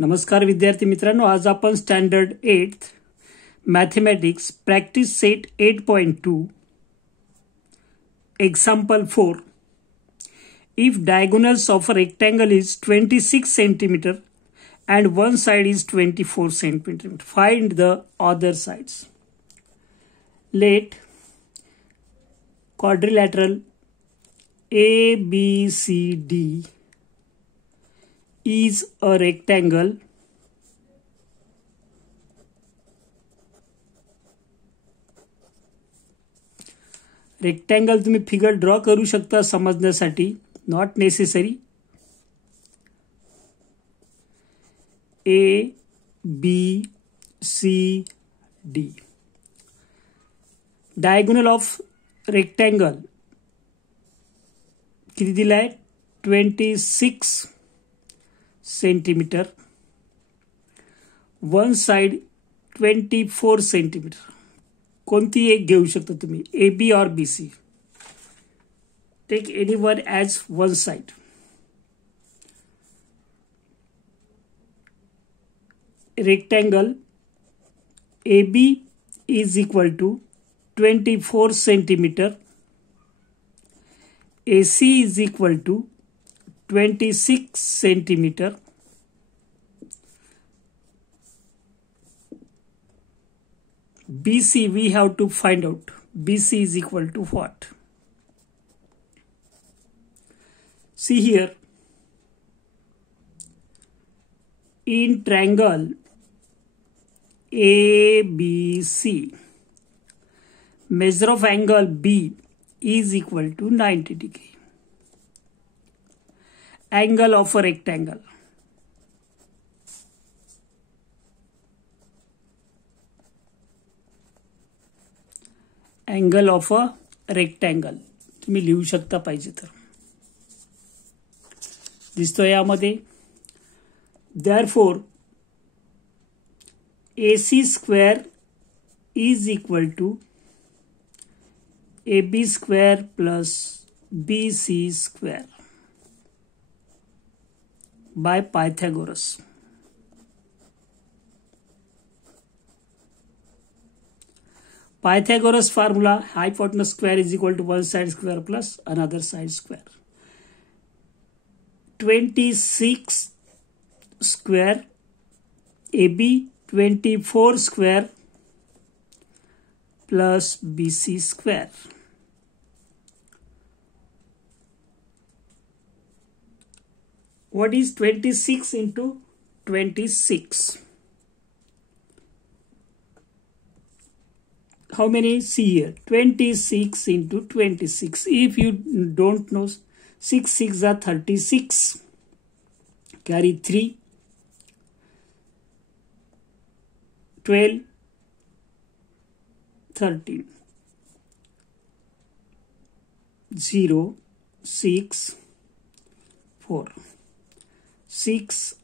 नमस्कार विद्यार्थी मित्रांनो, आज आपण standard 8th mathematics practice set 8.2 example 4. If diagonals of a rectangle is 26 centimeter and one side is 24 centimeter, find the other sides. Let quadrilateral ABCD is a rectangle rectangle तुम्ही figure draw करू शकता समजण्यासाठी, not necessary. A B C D diagonal of rectangle किती दिलाय? 26 centimetre. One side 24 centimetre. कोणती एक घेऊ शकता तुम्ही, ए बी और B C. Take any one as one side. Rectangle A B is equal to 24 centimetre. A C is equal to 26 centimeter. BC we have to find out. BC is equal to what? See here, in triangle ABC, measure of angle B is equal to 90 degree. Angle of a rectangle. Angle of a rectangle तुम्ही लिहू शकता पाहिजे तर. दिसतो यामध्ये. Therefore AC square is equal to AB square plus BC square by Pythagoras. Pythagoras formula: hypotenuse square is equal to one side square plus another side square. 26 square AB, 24 square plus BC square. What is 26 into 26? How many? See here, 26 into 26. If you don't know, 6 6 are 36. Carry 3. 12, 13. 0, 6, 4. 6,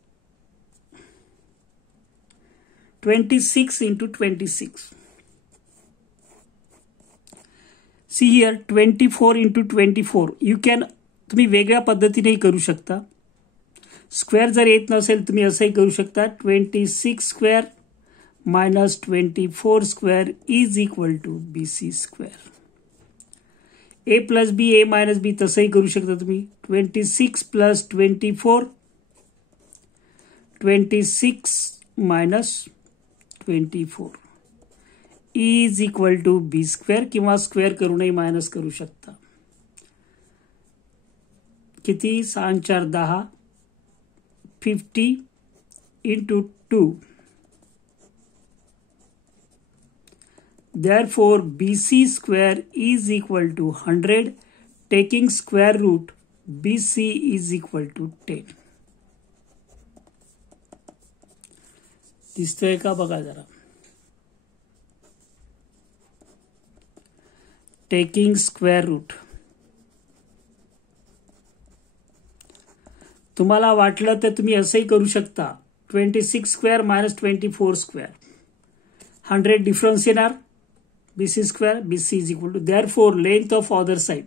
26 into 26. See here, 24 into 24. You can, तुम्ही वेगळ्या पद्धतीने करू शकता. Square जर येत नसेल तुम्ही असंही करू शकता. 26 square minus 24 square is equal to BC square. A plus B, A minus B, तसंही करू शकता तुम्ही. 26 plus 24, 26 minus 24 is equal to B square, किंवा स्क्वेअर करूनही मायनस करू शकता. किती? 6 4 10, 50 into 2. Therefore BC square is equal to 100. Taking square root, BC is equal to 10. दिसतोय का बघा जरा. Taking square root. तुम्हाला वाटलं तर तुम्ही असंही करू शकता. 26 स्क्वेअर मायनस 24 स्क्वेअर, 100 डिफरन्स येणार. BC square, BC is equal to, therefore length of other side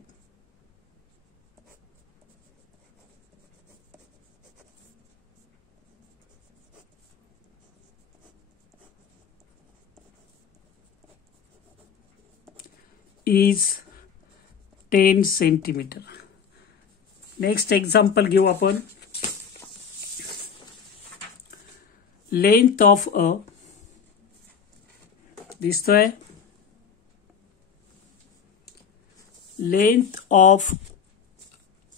is 10 centimeter. Next example घेऊ आपण. लेंथ ऑफ अ दिसतोय, length of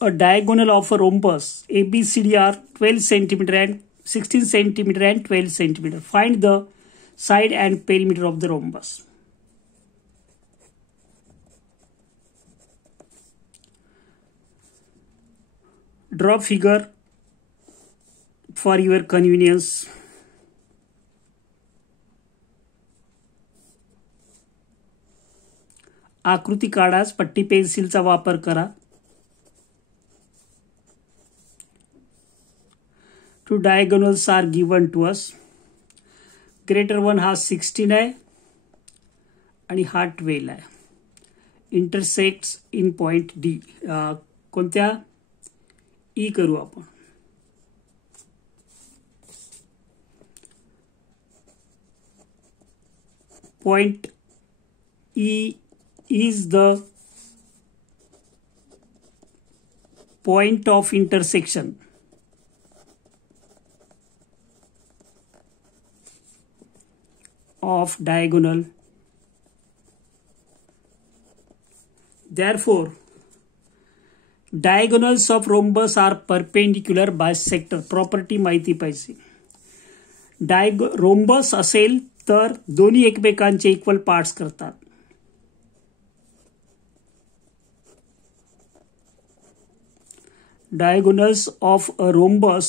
a diagonal of a rhombus ABCD are 12 centimeter and 16 centimeter and 12 centimeter. Find the side and perimeter of the rhombus. Draw figure for your convenience. आकृती काढाच, पट्टी पेन्सिलचा वापर करा. Two diagonals are given to us. Greater one हा 16 आहे आणि हा 12 आहे. Intersects in point D. कोणत्या E करू आपण. Point E is the point of intersection of diagonal. Therefore, diagonals of rhombus are perpendicular bisector. Property माहिती पाहिजे. रोम्बस असेल तर दोन्ही एकमेकांचे इक्वल पार्ट्स करतात. Diagonals of a rhombus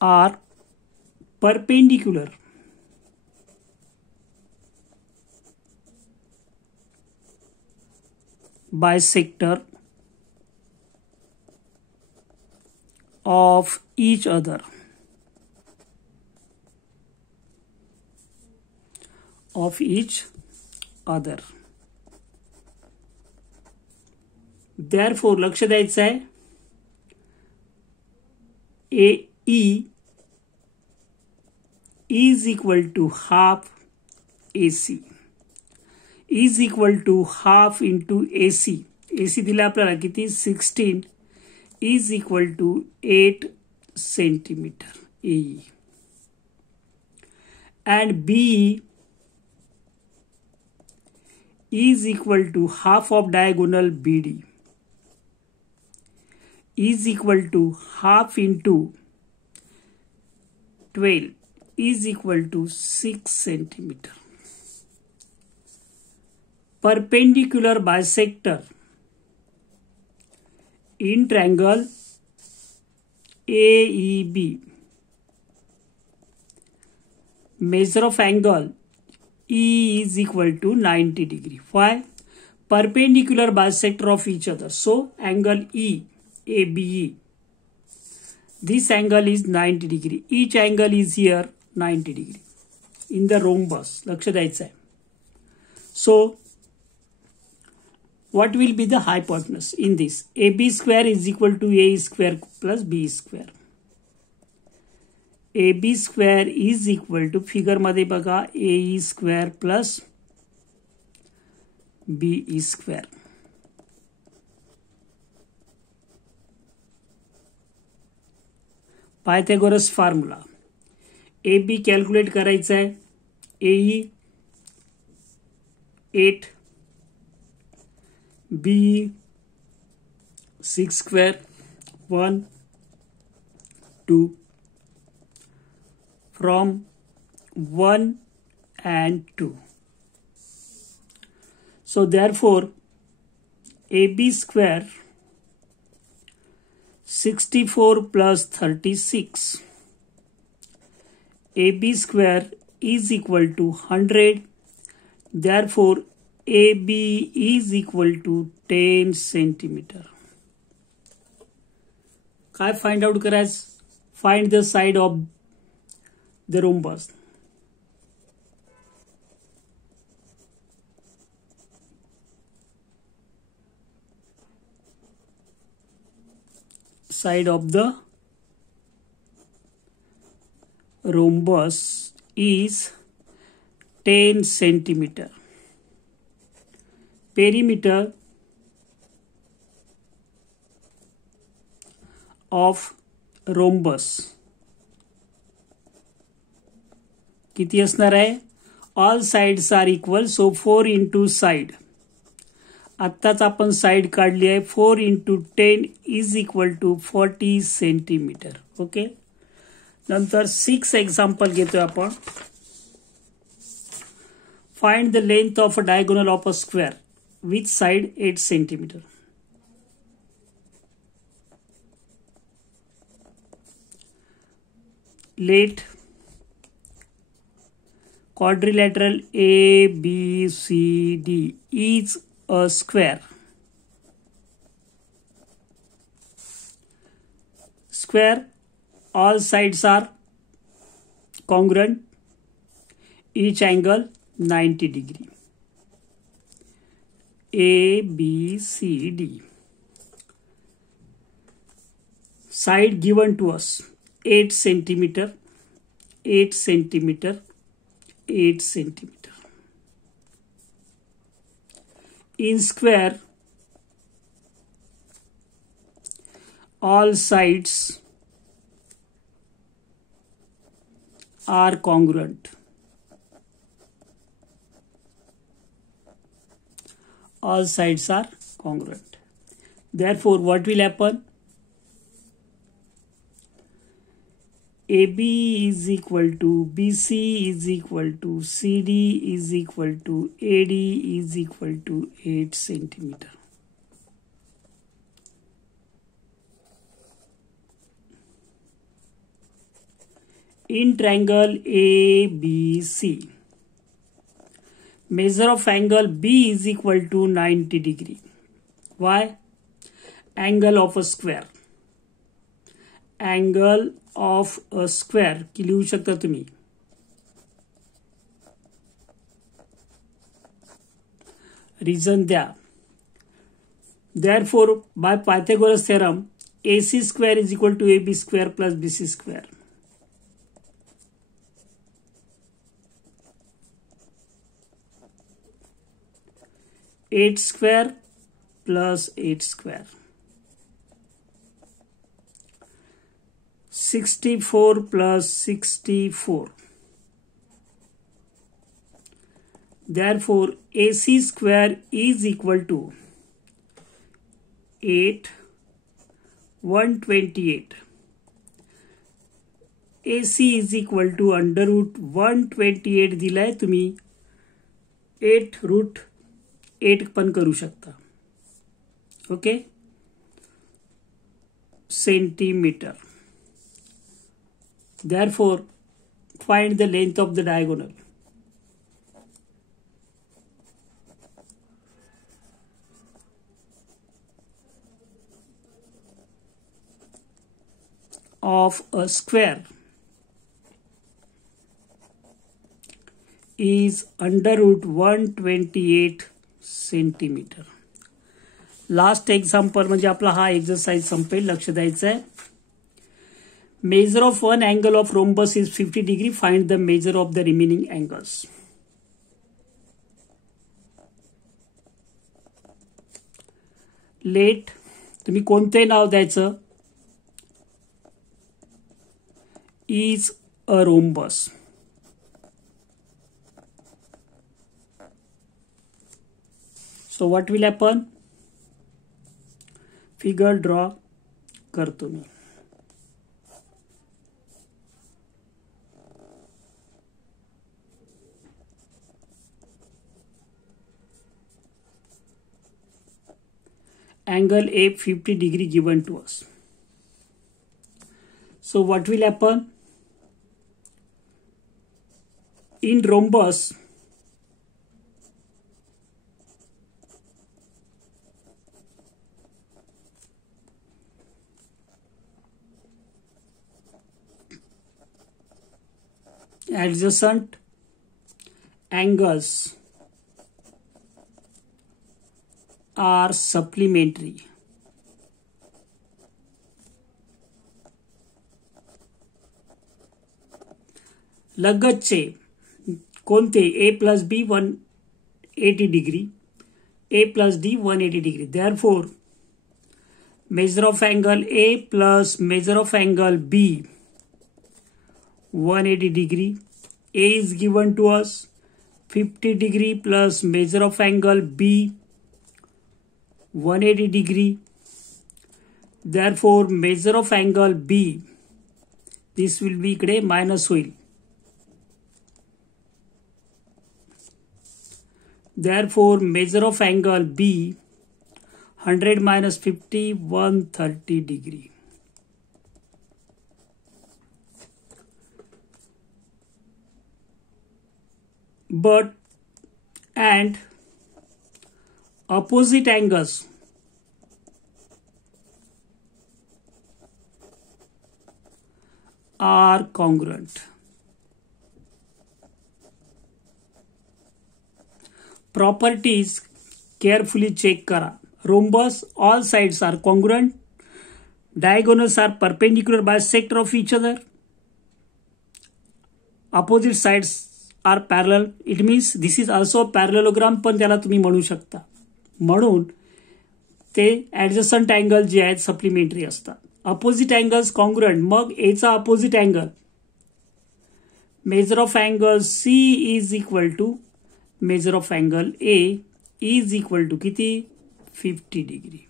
are perpendicular bisector of each other. Therefore, लक्ष द्यायचं आहे, AE is equal to half AC is equal to half into AC. AC दिला आपल्याला किती 16 is equal to 8 centimeter AE. And BE is equal to half of diagonal BD is equal to half into 12 is equal to 6 centimeter. Perpendicular bisector in triangle AEB. Measure of angle E is equal to 90 degree. Why? Perpendicular bisector of each other. So angle E, ABE. This angle is 90 degree. Each angle is here 90 degree in the rhombus. लक्ष द्यायचं आहे. So what will be the hypotenuse in this? AB square is equal to A square plus B square. AB square is equal to figure मध्ये बघा AE square plus BE square. Pythagoras formula. AB calculate करायचा आहे. AE 8, BE 6 square 1 2 from 1 and 2. So therefore AB square 64 plus 36. AB square is equal to 100. Therefore AB is equal to 10 centimeter. काय find out करायचं? Find the side of the rhombus. Side of the rhombus is 10 centimeter. Perimeter of rhombus किती असणार आहे? All sides are equal, so 4 into side. आत्ताच आपण side काढली आहे. 4 into 10 is equal to 40 centimetre. Okay. नंतर 6 example घेतोय आपण. Find the length of a diagonal of a square with side 8 centimetre. Let quadrilateral ABCD is a square. Square, all sides are congruent, each angle 90 degree. ABCD. Side given to us 8 centimeter, 8 centimeter, 8 centimeter. In square, all sides are congruent. All sides are congruent. Therefore, what will happen? AB is equal to BC is equal to CD is equal to AD is equal to 8 centimeter. In triangle ABC, measure of angle B is equal to 90 degree. Why? Angle of a square. Angle of a square की लिहू शकता तुम्ही. Reason द्या. Therefore, by Pythagoras theorem, AC square is equal to AB square plus BC square. Eight square plus 8 square. 64 plus 64. Therefore, AC square is equal to 8, 128. AC is equal to under root 128 दिलाय तुम्ही 8 root 8 पण करू शकता. Okay. Centimetre. Therefore, find the length of the diagonal. Of a square is under root 128 centimetre. Last example म्हणजे आपला हा exercise संपेल. लक्ष द्यायचं आहे. Measure of one angle of rhombus is 50 degree. Find the measure of the remaining angles. Let तुम्ही कोणते नाव द्यायचं? Is a rhombus. So what will happen? Figure draw करतो मी. Angle A 50 degree given to us. So what will happen? In rhombus, adjacent angles are supplementary. लगतचे कोणते A plus B 180 degree, A plus D 180 degree. Therefore measure of angle A plus measure of angle B 180 degree. A is given to us 50 degree plus measure of angle B 180 degree. Therefore measure of angle B, this will be इकडे minus होईल. Therefore measure of angle B 100 minus 50 130 degree. But and opposite angles are congruent. Properties carefully check करा. Rhombus, all sides are congruent. Diagonals are perpendicular bisector of each other. Opposite sides are parallel. It means this is also parallelogram, पण त्याला तुम्ही म्हणू शकता. म्हणून ते adjacent angle जे आहेत supplementary असतात. Opposite angles congruent. Mug A चा opposite angle. Measure of angle C is equal to measure of angle A is equal to किती? 50 degree.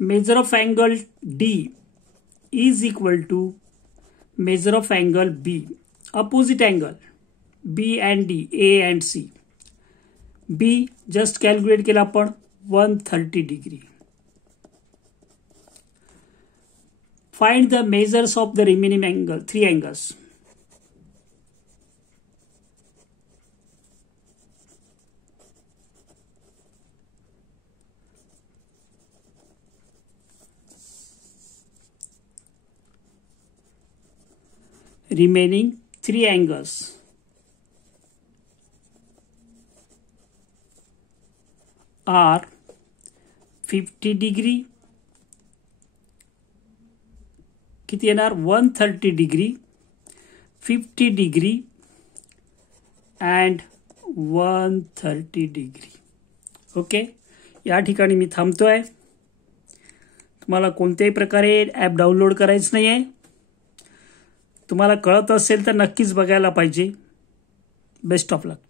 Measure of angle D is equal to measure of angle B. Opposite angle B and D, A and C. B just calculate केला आपण 130 degree. Find the measures of the remaining angle, 3 angles. Remaining 3 angles are 50 degree, किती येणार? 130 degree, 50 degree and 130 degree. Okay, या ठिकाणी मी थांबतोय. तुम्हाला कोणत्याही प्रकारे app download करायचं नाही आहे. तुम्हाला कळत असेल तर नक्कीच बघायला पाहिजे. Best of luck.